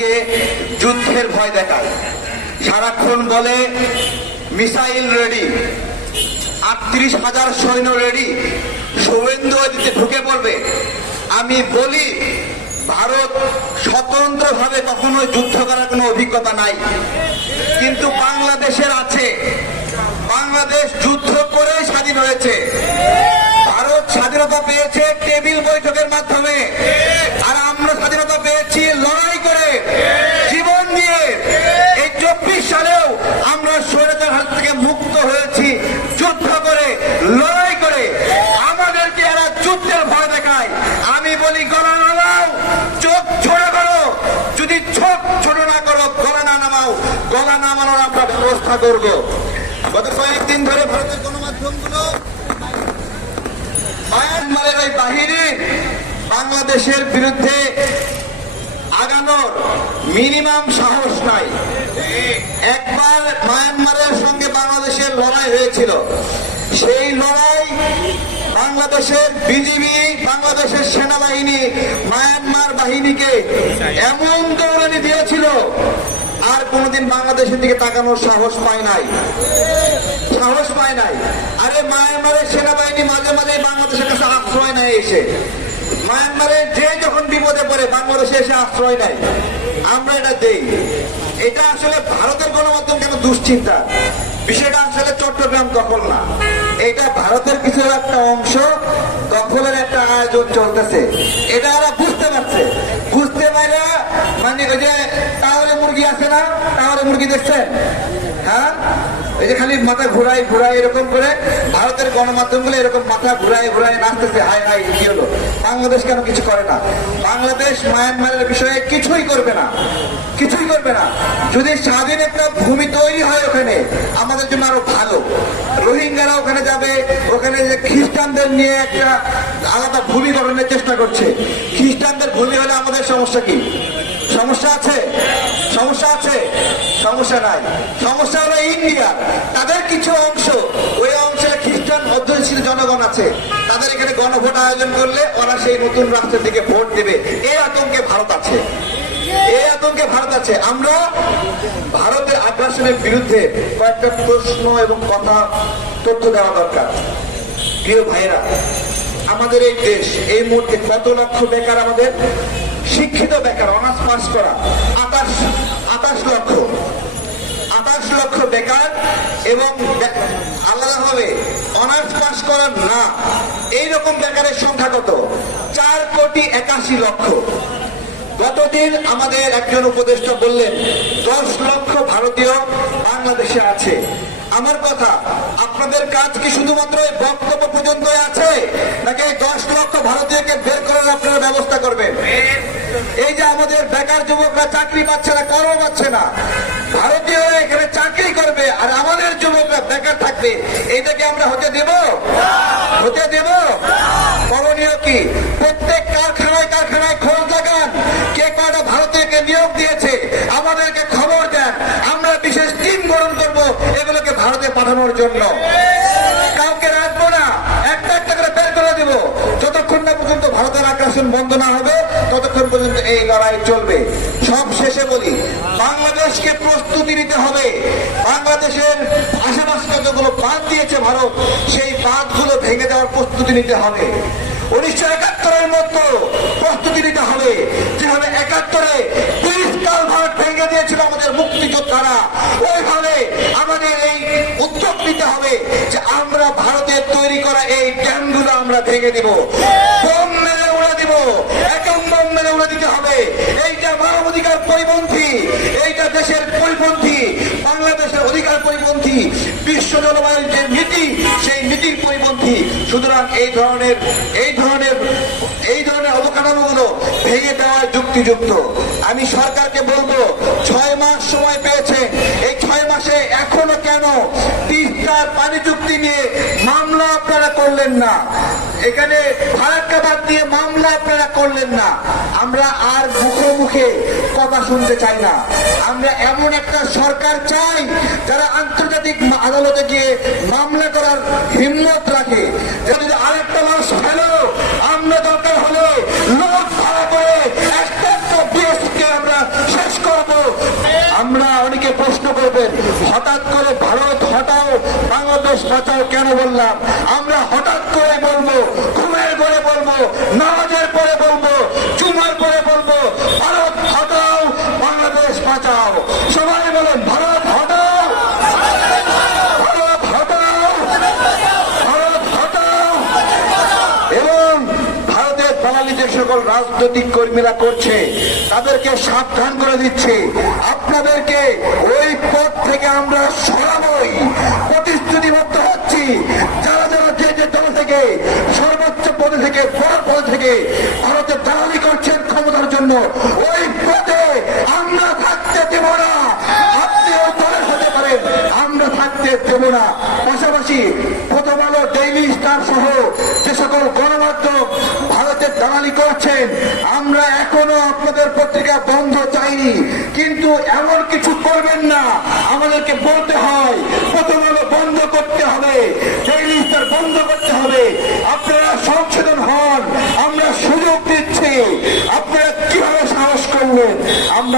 কে যুদ্ধের ভয় দেখায়, সারাক্ষণ বলে মিসাইল রেডি, 38,000 সৈন্য রেডি, শুভেন্দু দিতে ঢুকে পড়বে। আমি বলি ভারত স্বতন্ত্রভাবে কখনো যুদ্ধ করার কোনো অভিজ্ঞতা নাই, কিন্তু বাংলাদেশের আছে। বাংলাদেশ যুদ্ধ করে স্বাধীন হয়েছে। ভারত স্বাধীনতা পেয়েছে টেবিল বৈঠকের মাধ্যমে, আর আমরা স্বাধীনতা পেয়েছি লড়াই করে, জীবন দিয়ে। এই 24 সালেও আমরা স্বৈরাচার হাত থেকে মুক্ত হয়েছি যুদ্ধ করে, লড়াই করে। আমাদেরকে এরা যুদ্ধের ভয় দেখায়। আমি বলি গলা নামাও, চোখ ছোট করো। যদি চোখ ছোট না করো, গলা না নামাও, গলা নামানোর আমরা ব্যবস্থা করবো। গত কয়েকদিন ধরে ভারতের গণমাধ্যমগুলো মায়ানমারের ওই বাহিনী বাংলাদেশের বিরুদ্ধে আগানোর মিনিমাম সাহস নাই। একবার মায়ানমারের সঙ্গে বাংলাদেশের লড়াই হয়েছিল, সেই লড়াই বাংলাদেশের বিজিবি, বাংলাদেশের সেনাবাহিনী মায়ানমার বাহিনীকে এমন দৌড়ানি দিয়েছিল, আর কোনদিন বাংলাদেশের দিকে তাকানোর সাহস পায় নাই, সাহস পায় নাই। আরে মায়ানমারের সেনাবাহিনী মাঝে মাঝে বাংলাদেশের কাছে আশ্রয় নেয়, এসে মায়ানমারের যে যখন বিপদে পড়ে বাংলাদেশে এসে আশ্রয় নেয়, আমরা এটা দেই। এটা আসলে ভারতের গণমাধ্যম কেন দুশ্চিন্তা, বিষয়টা আসলে চট্টগ্রাম দখল না, এটা ভারতের কিছু একটা অংশ দখলের একটা আয়োজন চলতেছে। এটা ওরা বুঝতে পারছে, বুঝতে পারে। মানে ওই যে তাহলে মুরগি আছে না, তাহলে মুরগি দেখছেন? হ্যাঁ, এই যে খালি মাথা ঘুরাই ঘুরাই এরকম করে ভারতের গণমাধ্যম গুলো এরকম মাথা ঘুরাই ঘুরাই নাচতেছে, হাই হাই কি হলো। বাংলাদেশ কেন কিছু করে না? বাংলাদেশ মায়ানমারের বিষয়ে কিছুই করবে না, কিছুই করবে না। যদি স্বাধীন একটা ভূমি তৈরি হয় ওখানে, আমাদের জন্য আরো ভালো। রোহিঙ্গারা ওখানে যাবে, ওখানে যে খ্রিস্টানদের নিয়ে একটা আলাদা ভূমি গঠনের চেষ্টা করছে। খ্রিস্টানদের ভূমি হলে আমাদের সমস্যা কি? সমস্যা আছে? সমস্যা আছে? সমস্যা নাই। সমস্যা হলো ইন্ডিয়া, তাদের কিছু অংশ, ওই অংশে খ্রিস্টান অধ্যুষিত জনগণ আছে, তাদের এখানে গণভোট আয়োজন করলে ওরা সেই নতুন রাষ্ট্রের দিকে ভোট দেবে। এই আতঙ্কে ভারত আছে, এই আতঙ্কে ভারত আছে। আমরা ভারতের আগ্রাসনের বিরুদ্ধে কয়েকটা প্রশ্ন এবং কথা তথ্য দেওয়া দরকার। প্রিয় ভাইরা, আমাদের এই দেশ এই মুহূর্তে কত লক্ষ বেকার? আমাদের শিক্ষিত বেকার, অনার্স পাস করা 28 লক্ষ বেকার, এবং আলাদাভাবে অনার্স পাস করার না এইরকম বেকারের সংখ্যা কত? 4,81,00,000। গতদিন আমাদের একজন উপদেষ্টা বললেন 10 লক্ষ ভারতীয় বাংলাদেশে আছে। আমার কথা, আপনাদের কাজ কি শুধুমাত্র বক্তব্য পর্যন্ত আছে, নাকি 10 লক্ষ ভারতীয়কে বের করার আপনারা ব্যবস্থা করবেন? এই যে আমাদের বেকার যুবকরা চাকরি পাচ্ছে না, কর্ম পাচ্ছে না, ভারতীয়রা এখানে চাকরি করবে আর আমাদের যুবকরা বেকার থাকবে, এইটাকে আমরা হতে দেব? হতে দেব? করণীয় কি? প্রত্যেক কারখানায় কারখানায় খোঁজ লাগান, কে কয়টা ভারতীয়কে নিয়োগ দিয়েছে আমাদেরকে খবর দেন। আমরা বিশেষ টিম গঠন করবো এগুলোকে ভারতে পাঠানোর জন্য। কাউকে রাখবো না, একটা একটা করে বের করে দেব। যতক্ষণ না পর্যন্ত ভারতের আগ্রাসন বন্ধ না হবে ততক্ষণ পর্যন্ত এই লড়াই চলবে। সব শেষে বলি, বাংলাদেশকে প্রস্তুতি নিতে হবে। বাংলাদেশের আশেপাশে যতগুলো বাঁধ দিয়েছে ভারত, সেই বাঁধগুলো ভেঙে দেওয়ার প্রস্তুতি নিতে হবে। 1971-এর মতো প্রস্তুতি নিতে হবে, যেভাবে 71-এ 30 কালভার্ট ভেঙে দিয়েছিল আমাদের মুক্তিযোদ্ধারা, ওইভাবে আমাদের এই উদ্যোগ নিতে হবে যে আমরা ভারতের তৈরি করা এই ড্যামগুলো আমরা ভেঙে দিব, বোম মেরে উড়ে দিব, অ্যাটম বোম মেরে উড়ে দিতে হবে। এইটা মানবাধিকার পরিপন্থী, এইটা দেশের পরিপন্থী, বাংলাদেশের অধিকার পরিপন্থী, বিশ্ব জলবায়ুর যে নীতি সেই নীতির পরিপন্থী। সুতরাং এই ধরনের অবকাঠামোগুলো ভেঙে দেওয়া যুক্তিযুক্ত। আমি সরকারকে বলবো, 6 মাস সময় পেয়েছে, এই 6 মাসে এখনো কেন তিস্তার পানি চুক্তি নিয়ে মামলা আপনারা করলেন না? এখানে ফারাক্কা বাঁধ নিয়ে মামলা আপনারা করলেন না? আমরা আর মুখে কথা শুনতে চাই না। আমরা এমন একটা সরকার চাই যারা আন্তর্জাতিক আদালতে গিয়ে মামলা করার হিম্মত রাখে। যদি আরেকটা মানুষ ফেলো, আমরা দরকার হলে লোক ভাড়া করে একটা বিএসকে আমরা শেষ করব। আমরা অনেকে প্রশ্ন করবেন, হঠাৎ করে ভারত হটাও বাংলাদেশ বাঁচাও কেন বললাম? আমরা হঠাৎ করে বলবো, ঘুমের পরে বলবো, নামাজের পরে বলবো, জুমার পরে বলবো, ভারত হটাও বাংলাদেশ বাঁচাও। সবাই বলেন, ভারত হটাও, ভারত হটাও, ভারত হটাও। এবং ভারতের দালালি যে সকল রাজনৈতিক কর্মীরা করছে তাদেরকে সাবধান করে দিচ্ছে, আপনাদেরকে ওই পদ থেকে আমরা সরাবই, প্রতিশ্রুতিবদ্ধ হচ্ছি। যারা যারা যে যে দল থেকে সর্বোচ্চ পদে থেকে বড় পদে থেকে ভারতের দালালি করছেন ক্ষমতার জন্য, ওই পদে আমরা থাকতে দেব না। আপনিও দলে হতে পারেন, আমরা থাকতে দেব না। পাশাপাশি প্রথম আলো, ডেইলি স্টার সহ যে সকল গণমাধ্যম ভারতের দালালি করছেন, আমরা এখনো আপনাদের পত্রিকা বন্ধ চাইনি, কিন্তু এমন কিছু করবেন না আমাদেরকে বলতে হয়। প্রথম আলো বন্ধ করতে হবে, ডেইলি স্টার বন্ধ করতে হবে। আপনারা সংশোধন হন, আমরা সুযোগ দিচ্ছি। আপনারা কিভাবে সাহস করলেন? আমরা